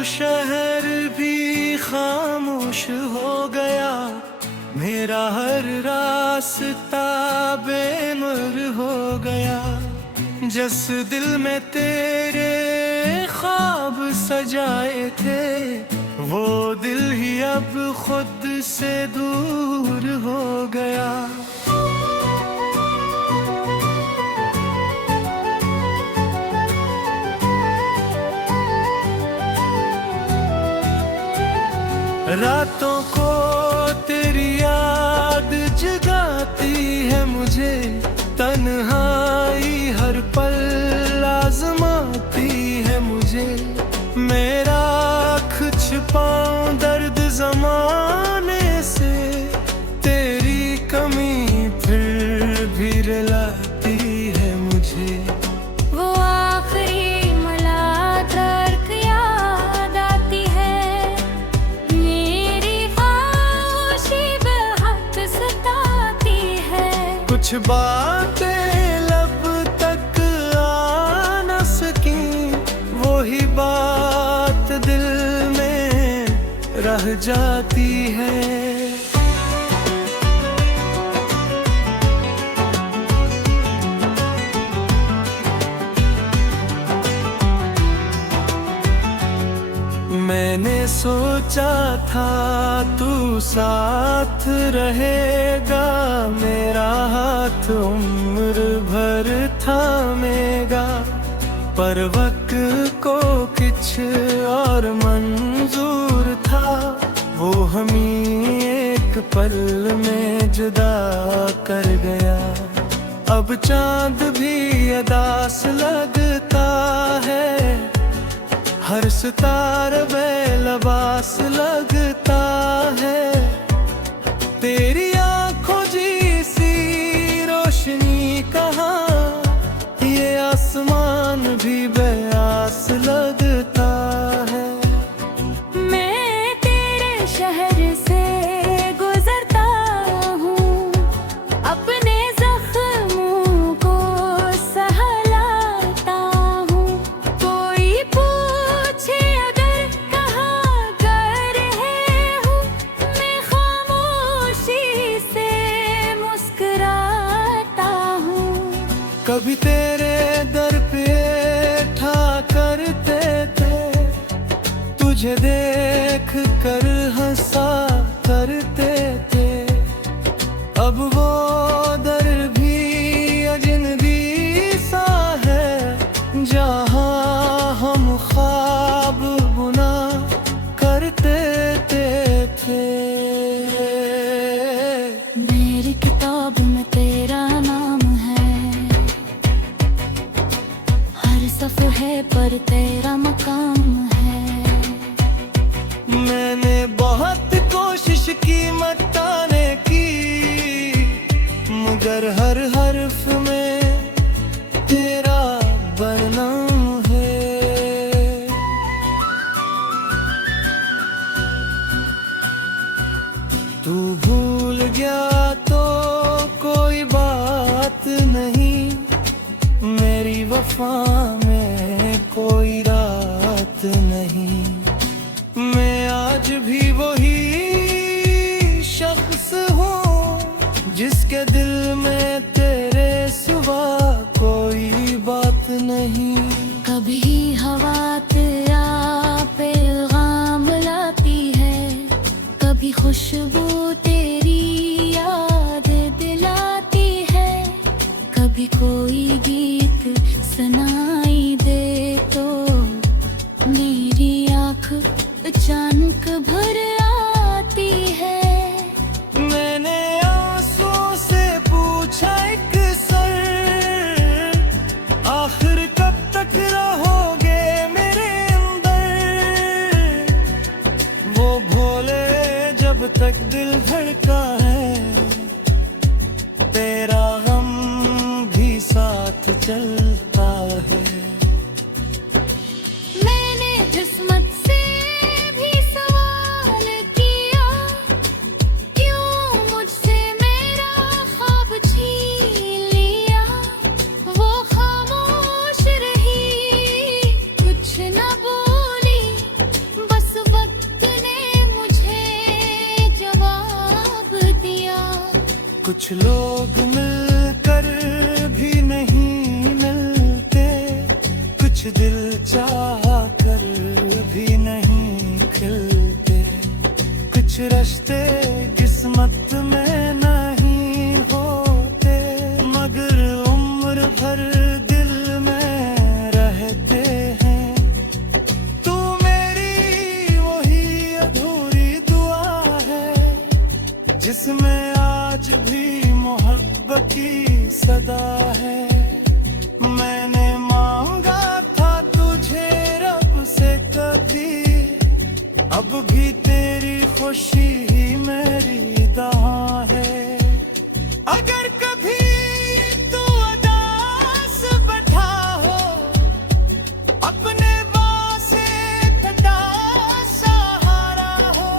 शहर भी खामोश हो गया, मेरा हर रास्ता बेनुर हो गया। जिस दिल में तेरे ख्वाब सजाए थे, वो दिल ही अब खुद से दूर हो गया। रातों को तेरी याद जगाती है मुझे, तन्हाई हर पल आजमाती है मुझे। मेरा आँख छुपाऊं दर्द ज़माने से, तेरी कमी फिर भी रुलाती है मुझे। वो आखिरी मुलाकात याद आती है, मेरी खामोशी बहुत सताती है। कुछ बातें लब तक आ न सकी, वो ही बात दिल में रह जाती है। मैंने सोचा था तू साथ रहेगा, मेरा हाथ उम्र भर थामेगा। पर वक्त को कुछ और मंजूर था, वो हमें एक पल में जुदा कर गया। अब चांद भी अदास लगता है, हर सितारा बेलबास लगता है। तेरी आंखों जैसी रोशनी कहाँ, ये आसमान भी बेआस लगता है। मैं तेरे शहर से गुजरता हूँ, अपने जख्मों को सहलाता हूँ। कोई पूछे अगर कहाँ गए हूँ, मैं खामोशी से मुस्कुराता हूँ। कभी तेरे दर पे ठा करते थे, तुझे देख कर हंसा करते थे। अब वो दर भी अजनबी सा है, जहाँ हम ख्वाब बुना करते थे। मेरी किताब में तेरा नाम है, हर सफ़े पर तेरा मकाम है। मैंने बहुत कोशिश की मटाने की, मगर हर हर्फ में तेरा बरनाम है। तू भूल गया तो कोई बात नहीं, मेरी वफा में कोई रात नहीं। मैं आज भी वही शख्स हूँ, जिसके दिल में तेरे सिवा कोई बात नहीं। कभी हवा तेरा पैगाम लाती है, कभी खुशबू तेरी याद दिलाती है। कभी कोई गीत सुनाई दे तो मेरी आँख अचानक भर आती है। मैंने आंसुओं से पूछा एक सर, आखिर कब तक रहोगे मेरे अंदर। वो भोले जब तक दिल धड़का है, तेरा गम भी साथ चलता है। मैंने जिस्मत से भी सवाल किया, क्यों मुझसे मेरा ख्वाब छीन लिया। वो खामोश रही, कुछ न बोली, कुछ लोग मिलकर भी नहीं मिलते, कुछ दिल चाह कर भी नहीं खिलते, कुछ रिश्ते किस्मत में नहीं होते, मगर उम्र भर दिल में रहते हैं। तू मेरी वही अधूरी दुआ है, जिसमें आज भी मोहब्बत की सदा है। मैंने मांगा था तुझे रब से कभी, अब भी तेरी खुशी ही मेरी दुआ है। अगर कभी तू उदास बैठा हो, अपने वासे कटा सहारा हो,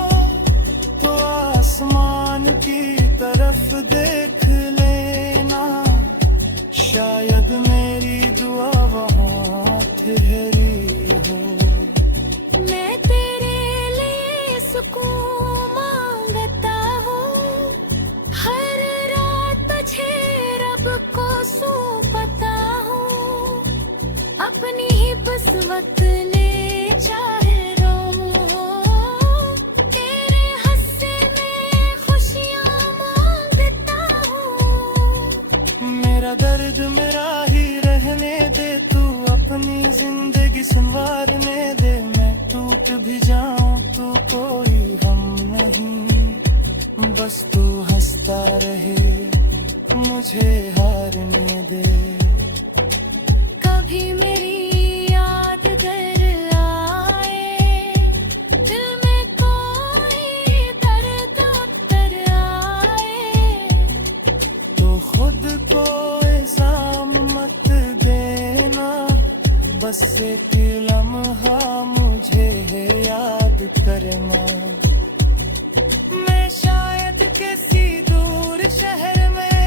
तो आसमान की तरफ देख लेना, शायद मेरी दुआ वहाँ ठहरी हो। मैं तेरे लिए सुकून मांगता हूँ, हर रात तुझे रब को सौंपता हूँ, अपनी ही बसवत ले चाहे रो, तेरे हंसने में खुशियाँ मांगता हूँ। मेरा दर्द मेरा ही रहने दे, तू अपनी जिंदगी संवारने दे। मैं टूट भी जाऊं तो कोई गम नहीं, बस तू हंसता रहे, मुझे हारने दे। कभी मेरी याद घर आए, दिल में कोई दर्द उतर आए, तो खुद को इल्जाम मत देना, बस एक लम्हा मुझे याद करना। मैं शायद किसी दूर शहर में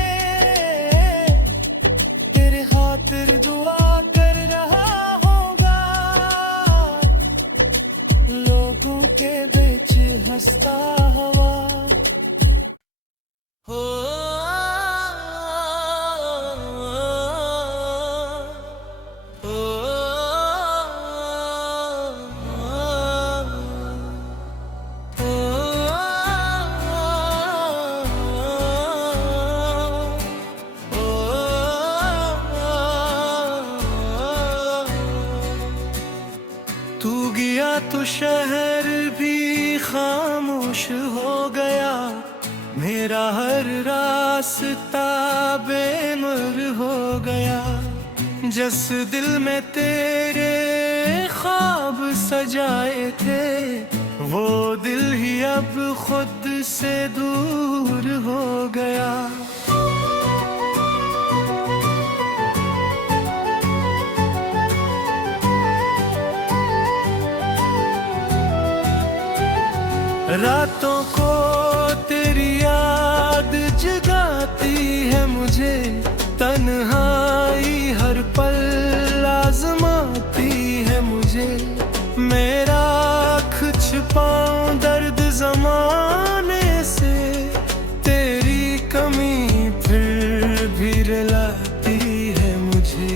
तेरे खातिर दुआ कर रहा होगा, लोगों के बीच हंसता हुआ। हो तू गया तो शहर भी खामोश हो गया, मेरा हर रास्ता बेनुर हो गया। जिस दिल में तेरे ख्वाब सजाए थे, वो दिल ही अब खुद से दूर हो गया। रातों को तेरी याद जगाती है मुझे, तन्हाई हर पल आजमाती है मुझे। मेरा आँख छिपाऊं दर्द जमाने से, तेरी कमी फिर भी रुलाती है मुझे।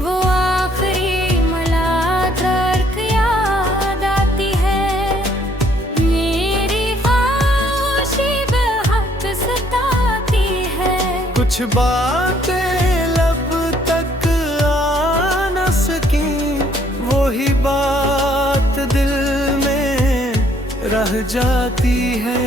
वो आखिरी मुलाकात याद आती है, मेरी खामोशी बहुत सताती है। कुछ बातें लब तक आ न सकी, वही बात दिल में रह जाती है।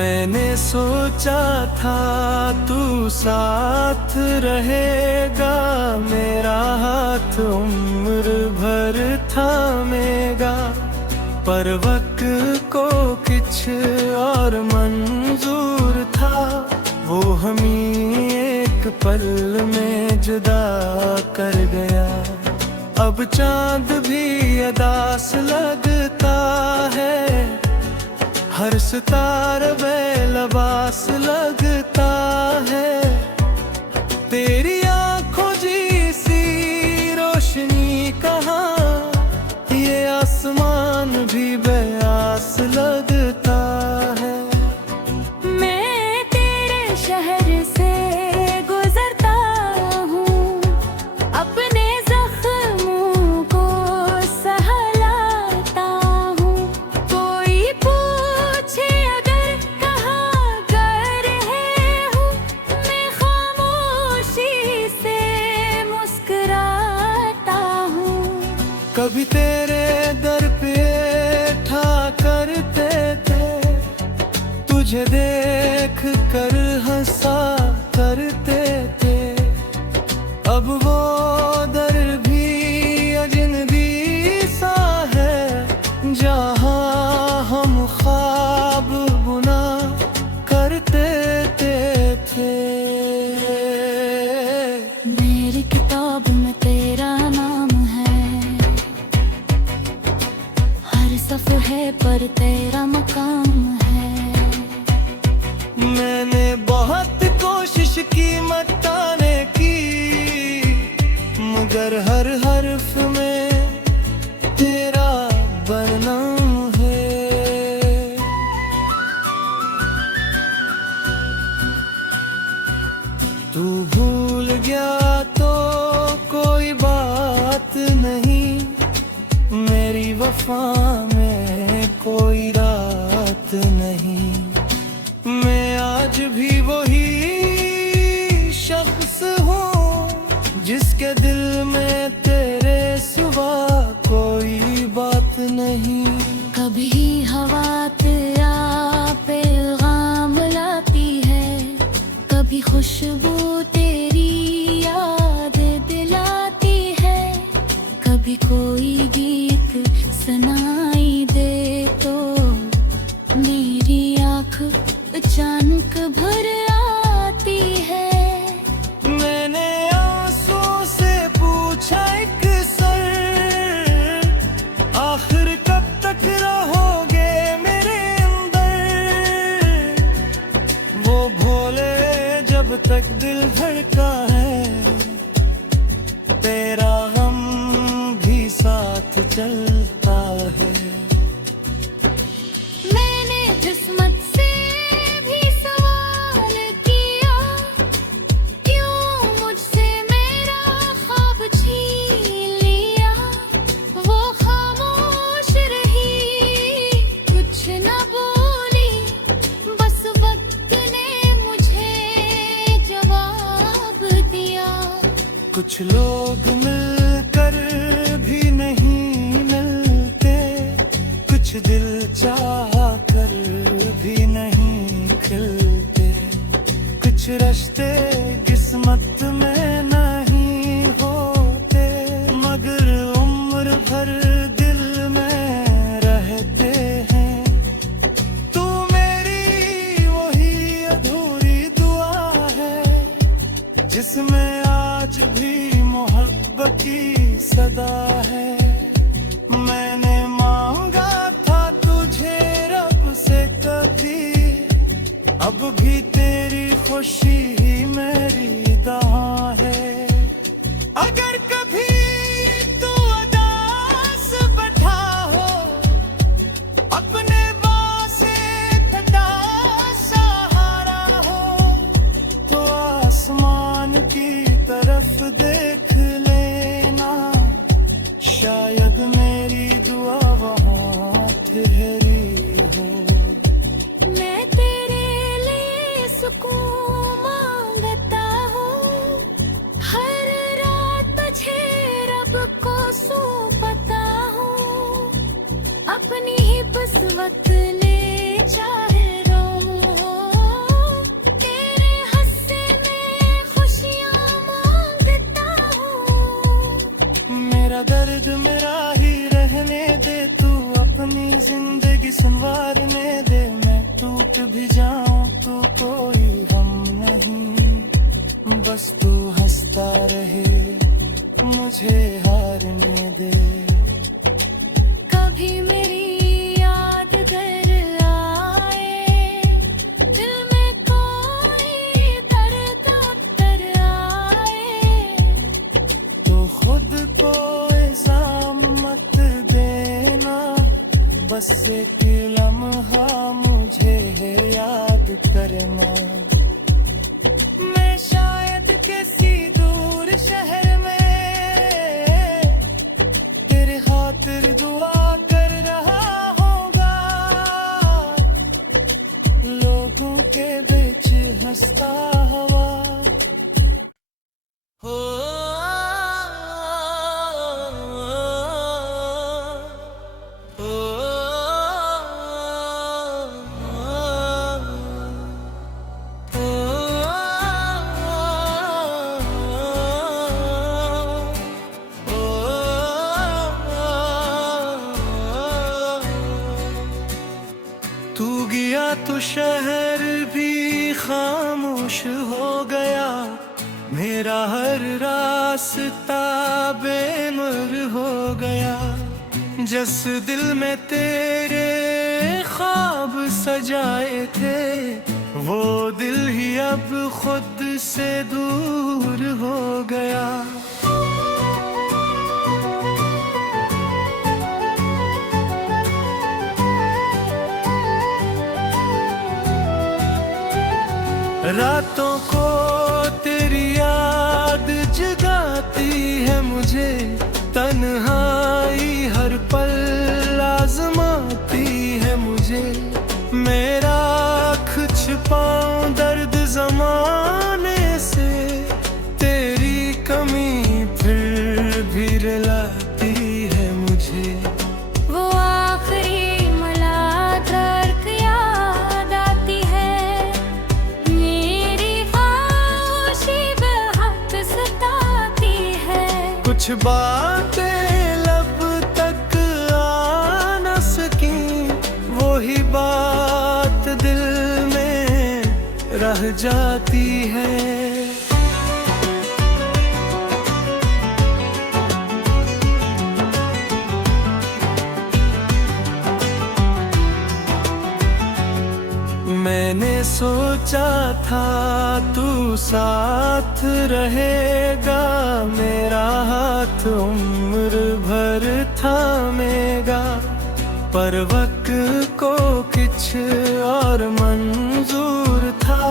मैंने सोचा था तू साथ रहेगा, मेरा हाथ उम्र भर थामेगा, पर वक्त को कुछ और मंजूर था, वो हमें एक पल में जुदा कर गया। अब चांद भी अदास लगता है, हर सितारा बेलबास लगता है। तेरी आंखों जी कभी तेरे दर पे ठा करते थे, तुझे देख कर हंसा करते थे। अब वो दर भी अजनबी सा है, जहाँ हम ख्वाब बुना करते थे। मेरी किताब में तेरा नाम है, हर सफ़े पर तेरा मकाम है। मैंने बहुत कोशिश की मटाने की, मगर हर हर्फ में तेरा बनाम है। तू भूल गया तो कोई बात नहीं, मेरी वफा में कोई रात नहीं। मैं आज भी वही शख्स हूँ, जिसके दिल में तेरे सिवा कोई बात नहीं। कभी हवा तेरा पैगाम लाती है, कभी खुशबू तेरी याद दिलाती है। कभी कोई गीत सुनाई दे तो मेरी आँख अचानक भर आती है। मैंने आंसुओं से पूछा एक सर, आखिर कब तक रहोगे मेरे अंदर। वो भोले जब तक दिल धड़का है, तेरा हम भी साथ चलता है। मैंने जिस्मत से भी सवाल किया, क्यों मुझसे मेरा ख्वाब छीन लिया। वो खामोश रही, कुछ न बोली, बस वक्त ने मुझे जवाब दिया। कुछ लोग मिलकर भी नहीं मिलते, कुछ दिल चाह कर भी नहीं खिलते। कुछ रिश्ते किस्मत में नहीं होते, मगर उम्र भर दिल में रहते हैं। तू मेरी वही अधूरी दुआ है, जिसमें आज भी मोहब्बत की सदा है। मैंने मांगा था तुझे रब से कभी, अब भी तेरी खुशी ही मेरी दुआ है। अगर कभी तू उदास बैठा हो, अपने बासे कटा सहारा हो, तो आसमान की तरफ देख लेना, शायद मेरी दुआ वहाँ ठहरी हो। मैं तेरे लिए सुकून मांगता हूँ, हर रात तुझे रब को सौंपता हूँ। अपनी ही बसवत ले चाहे रो, तेरे हंसने में खुशियाँ मांगता हूँ। मेरा दर्द मेरा ही रहने दे, तू अपनी जिंदगी संवारने दे। मैं टूट भी जाऊं तो कोई गम नहीं, बस तू हंसता रहे, मुझे हारने दे। कभी मेरी याद घर आए, दिल में कोई दर्द उतर आए, तो खुद को इल्जाम मत देना, बस एक लम्हा मुझे याद करना। मैं शायद किसी दूर शहर में तेरे खातिर दुआ कर रहा होगा, लोगों के बीच हंसता हुआ हो। शहर भी खामोश हो गया, मेरा हर रास्ता बेनुर हो गया। जिस दिल में तेरे ख्वाब सजाए थे, वो दिल ही अब खुद से दूर हो गया। रातों को तेरी याद जगाती है मुझे, तन्हाई हर पल आजमाती है मुझे। मेरा आँख छुपाऊं दर्द जमाने से, तेरी कमी फिर भी रुलाती है मुझे। वो आखिरी मुलाकात याद आती है, मेरी खामोशी बहुत सताती है। कुछ बातें लब तक आ न सकी, वो ही बात दिल में रह जाती है। मैंने सोचा था तू साथ रहेगा, मेरा हाथ उम्र भर थामेगा। पर वक्त को कुछ और मंजूर था,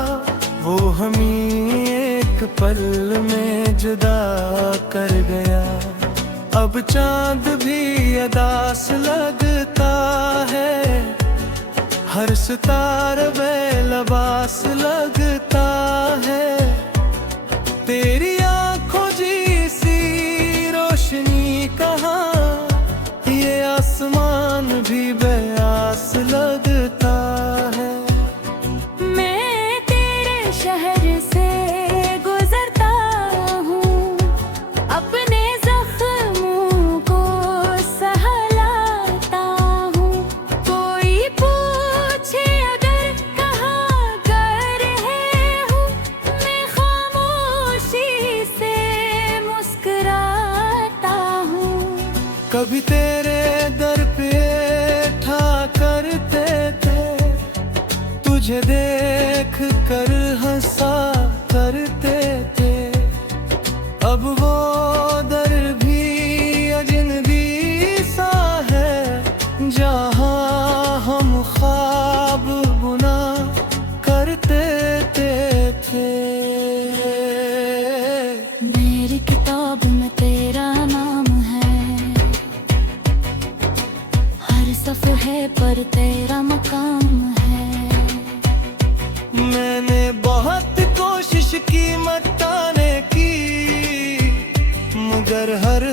वो हमें एक पल में जुदा कर गया। अब चांद भी अदास लगता है, हर सितारा बेलबास लगता है। तेरी आंखों जैसी रोशनी कहाँ, ये आसमान भी बेआस लगता है। मैं तेरे शहर से गुजरता हूँ, अपने जख्मों को सहलाता हूँ। कोई पूछे अगर कहाँ कर रहे हो, मैं खामोशी से मुस्कुराता हूँ। कभी तेरे दर पे ठा करते थे, तुझे देख कर हंसा करते थे। अब वो दर भी अजनबी सा है, जहाँ हम ख्वाब बुना करते थे। मेरी किताब में तेरा नाम है, हर सफ़े पर तेरा मकाम है। मैंने बहुत कोशिश की मटाने की, मगर हर